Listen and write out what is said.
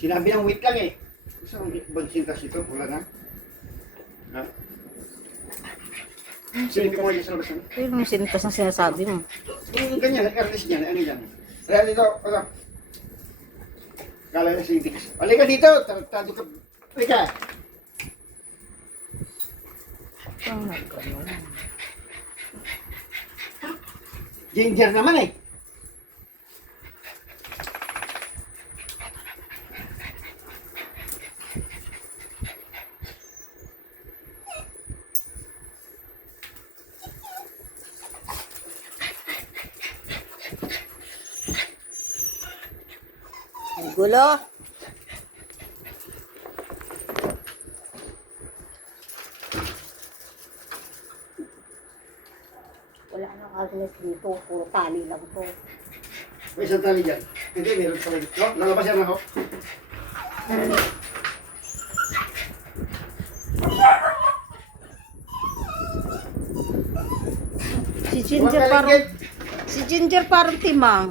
Sinabi ng wait lang eh. Gusto mong bansintas ito? Wala na. Ha? Sinabi mo dyan sa labas na? Pero yung sintas na sinasabi mo. Yung ganyan, nag-artist niyan, ano yan? Kaya dito, ano? Kala na sinitiks. Halika dito, tarantado ka. Halika. Oh my God. Ginger naman eh. Ang gulo. Wala nang agnes dito. Puro tali lang to. May isang tali dyan. Hindi, meron sa mga. No, lalabas yan ako. Si Ginger parang timang.